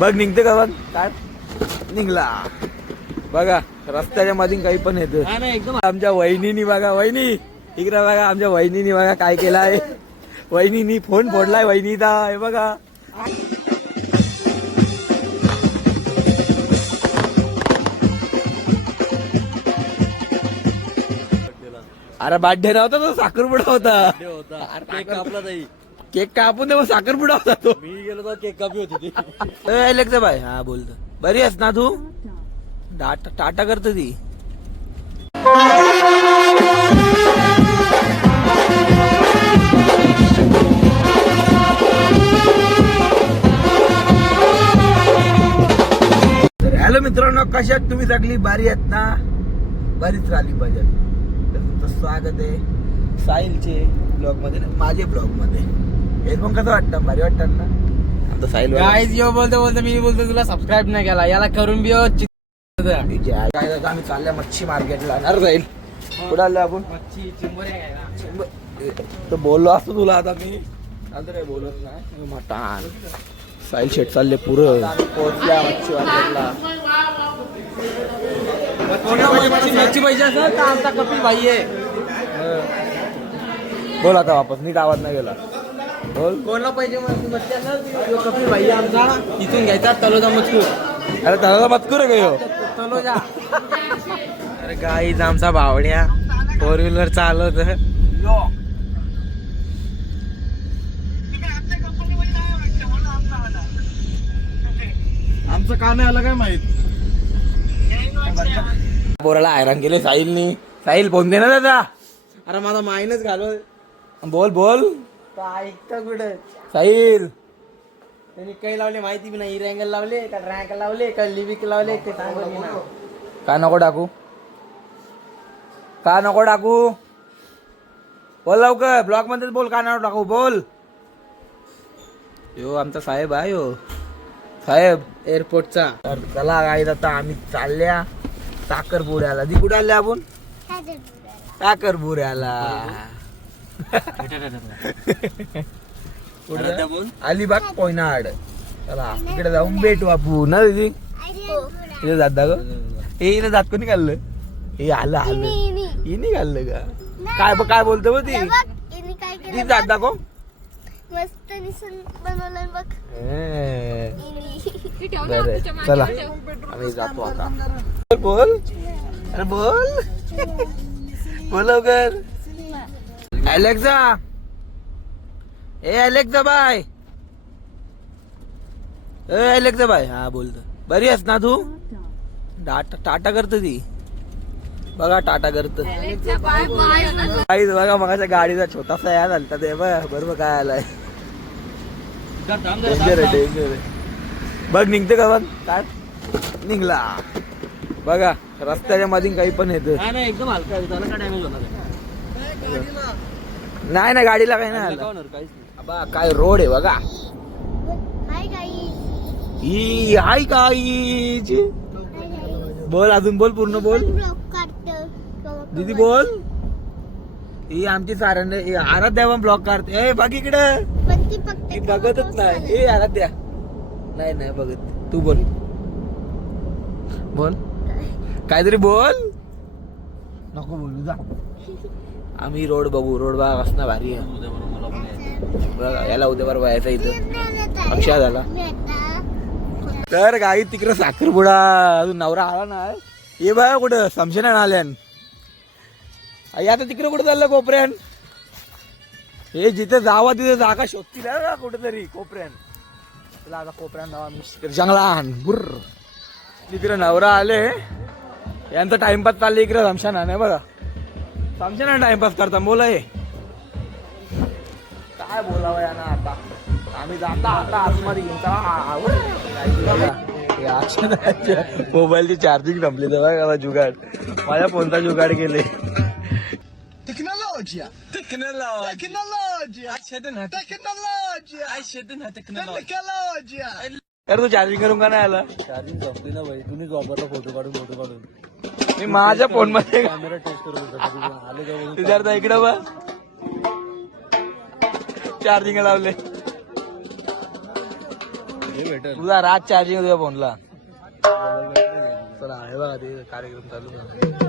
बघ निघते का बघ? काय? निघला. बघा रस्त्याच्या मध्ये काही पण येतं. आमच्या वहिनीनी बघा वहिनी. इकडे बघा आमच्या वहिनीनी बघा काय केलं आहे. वहिनीनी फोन फोडलाय वहिनीचा. हे बघा. अरे बाड्डे नव्हता तो साखरपुडा होता. केक कापून दे मग साखरपुडा होता तो. मी गेलो तर केक कापी होती ती. ए, अलेक्सा बाय. हा बोलतो बरी आहेस ना तू? टाटा टाटा करतो ती. हॅलो मित्रांनो कशात तुम्ही? सगळी बारी आहेत ना? बारीच राहिली पाहिजे तर तुमचं स्वागत आहे साहिलचे ब्लॉगमध्ये ना, माझे ब्लॉगमध्ये. हेडफोन कसं वाटतं? भारी वाटतात ना? आता साहिल. गाईज यो बोलतो बोलतो मी बोलतो तुला सबस्क्राईब नाही केला. याला करून बी. काय आम्ही चालल्या मच्छी मार्केटला. येणार जाईल कुठं आलो आपण? मच्छी बोललो असतो तुला आता मी. आता काय बोलत नाही मटान साईल शेट चालले पुरं. पोहोचल्या मच्छी मार्केटला. मच्छी पाहिजे असं? तर आमचा कपिल भाई आहे. बोल आता वापस. नीट आवाज नाही गेला. कोणाला पाहिजे कपिल भाई आहे आमचा. इथून घ्यायचा तलोजा मजकूर. अरे त्याला मत रे गयो तलोजा अरे गाईज आमचा बावड्या फोर व्हीलर चालवत आमचं का नाही आलं काय माहीत? पोराला हैराण केले साहिलनी. साहिल फोन दे ना दादा अरे माझा मायनच घालव बोल बोल. ऐकता कुठं साहिल. त्यांनी काही लावले माहिती बी नाही. रँगल लावले का रँक लावले का लिविक लावले ते सांगत बी नाही. का नको टाकू का नको टाकू बोल लवकर. ब्लॉक मध्येच बोल का नको टाकू बोल. यो आमचा साहेब आहे यो. साहेब एअरपोर्टचा तर चला काय आता आम्ही चालल्या साखरपुड्याला. ती कुठे आल्या आपण? साखरपुड्याला. कुठं? अलिबाग कोयनाड. चला तिकडे जाऊन भेटू आपण. ना दीदी? इथे जात दा ग. हे इथे जात कोणी खाल्लं? हे आलं आलं. हिने खाल्लं का? काय ब- काय बोलतो बघ ती काय ती केलं जात दाखव. मस्त बनवलं बघ. हे. चला आम्ही जातो आता. बोल बोल. अरे बोल. बोल लवकर. अलेक्सा ए अलेक्सा बाय ए अलेक्सा बाय हा बोलतो बरी आहेस ना तू? टाटा टाटा करतो ती. बघा टाटा करत. काहीच बघा मगाच्या गाडीचा छोटासा या झालता ते बघ बरोबर काय आलाय. डेंजर आहे डेंजर आहे. बघ निघते का बघ? काय? निघला. बघा रस्त्याच्या मध्ये काही पण येतं. एकदम हलका नाही ना गाडीला काही नाही काय आलं. होणार? काहीच नाही. बा काय रोड आहे बघा. हाय गाईज ही हाय गाईज हाय गाईज बोल अजून बोल पूर्ण बोल. ब्लॉग काढतो. दीदी बोल. ही आमची सारंग ही आराध्या पण ब्लॉक काढते. ए बघ इकडे. पण ती फक्त ती बघतच नाही. ए आराध्या. नाही नाही बघत. तू बोल. बोल. काहीतरी बोल. नको बोलू जा. आम्ही रोड बघू. रोड बाग असणं भारी आहे. उद्या बघा याला उद्या बरोबर यायचं इथं. अक्षा झाला तर गाई तिकडे साखरपुडा. अजून नवरा आला ना ये बघा कुठं समशेना आल्यान. आई आता तिकडे कुठं चाललं कोपऱ्यान? हे जिथे जावा तिथे जागा शोधतील हा कुठेतरी कोपऱ्यान. तुला आता कोपऱ्यान जावा मी जंगलान बुर्र. तिकडे नवरा आले. यांचा टाइमपास चालले इकडे समशाना आहे बघा. समशाना टाइमपास करता बोला हे काय बोलावं यांना आता? आम्ही जाता आता आतमध्ये घेऊन मोबाईलची चार्जिंग संपली तर जुगाड. माझ्या फोनचा जुगाड गेले टेक्नॉलॉजी टेक्नॉलॉजी टेक्नॉलॉजी अरे तू चार्जिंग करून का नाही आला? चार्जिंग संपली ना भाई तुम्ही वापरला फोटो काढून फोटो काढून. मी माझ्या फोनमध्ये कॅमेरा टेस्ट करत होता आले का तुझ्या इकडं बा चार्जिंग लावले. तुझा रात चार्जिंग तुझ्या फोनला चला हे बघा ते कार्यक्रम चालू झाला.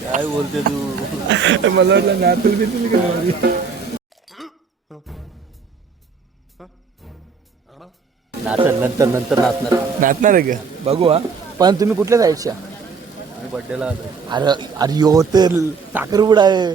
काय बोलते तू? मला वाटलं नातूल बितूल का माझी नंतर नंतर नाचणार नाचणार आहे का? बघू हा. पण तुम्ही कुठल्या बर्थडेला आलो अरे अरे यो तर साखरपुडा आहे.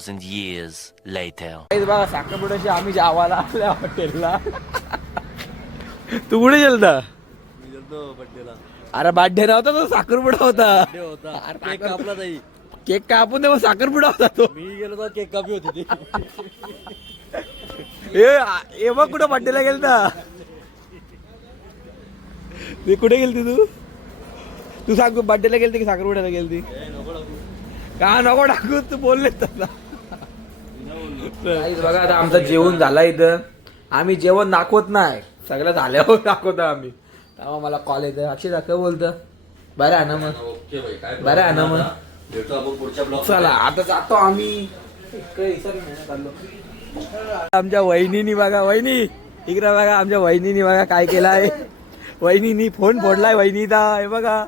2,000 years later. बघा साखरपुड्याशी आम्ही जावाला आपल्या हॉटेलला. तू कुठे गेलता? अरे बाड्ढे नव्हता तो साखरपुडा होता. केक कापला ताई. केक कापून तेव्हा साखरपुडा होता तो. मी गेलो तर केक कापी होती ए ए बघ कुठं बड्डेला गेलता? मी कुठे गेलती तू? तू सांग बड्डेला गेलती की साखरपुड्याला गेलती? का नको टाकू? तू बोलले तसा बघा आता आमचं जेवण झालं इथं. आम्ही जेवण दाखवत नाही. सगळं झाल्यावर दाखवतो आम्ही. तेव्हा मला कॉल येतं. अक्षय दाखव बोलतं. बरं आहे ना मग? बरं आहे ना मग? चला आता जातो आम्ही. आमच्या वहिनीनी बघा वहिनी. इकडे बघा आमच्या वहिनीनी बघा काय केलाय. वहिनीनी फोन फोडलाय वहिनीचा. हे बघा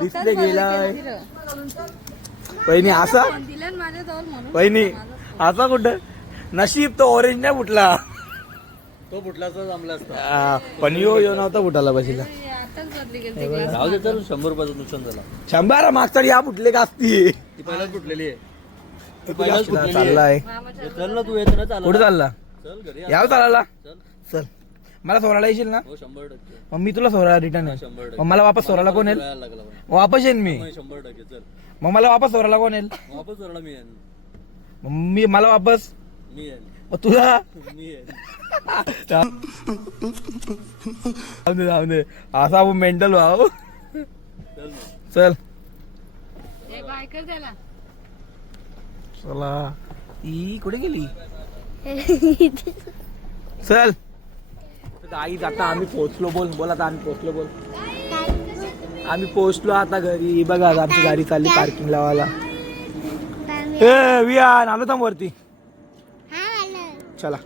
डिस्प्ले गेलाय वहिनी असा? वहिनी असा कुठं? नशीब तो ऑरेंज नाही फुटला. तो फुटलाचा जमला असता. पण यो यो नव्हता फुटाला बशीला. राहू दे तर शंभर रुपयाचं नुकसान झाला. शंभर मागचा या फुटले का असती? ती पहिलाच फुटलेली आहे. ती पहिलाच फुटलेली आहे. चाललाय ए, चल ना तू येतो ना चाल कुठे चालला? चल घरी याव चालायला. चल. चल. मला सोरायला येशील ना? हो शंभर टक्के. मग मी तुला सोरायला रिटर्न येईल. शंभर टक्के. मग मला वापस सोरायला कोण येईल? लागला. वापस येईन मी. शंभर टक्के चल. मग मला वापस सोरायला कोण येईल? वापस चला मी येईन. मग मी मला वापस? मी मग तुला? मी येईन जाऊ दे जाऊ दे. असा मेंटल भाऊ चल मग. चल. चला. ई कुठे गेली? चल. आई आता आम्ही पोहोचलो बोल बोल आता आम्ही पोहोचलो बोल. आम्ही पोहोचलो आता घरी. बघा आता आमची गाडी चालली पार्किंग लावायला. ए वियान आलो थांब वरती. हा चला.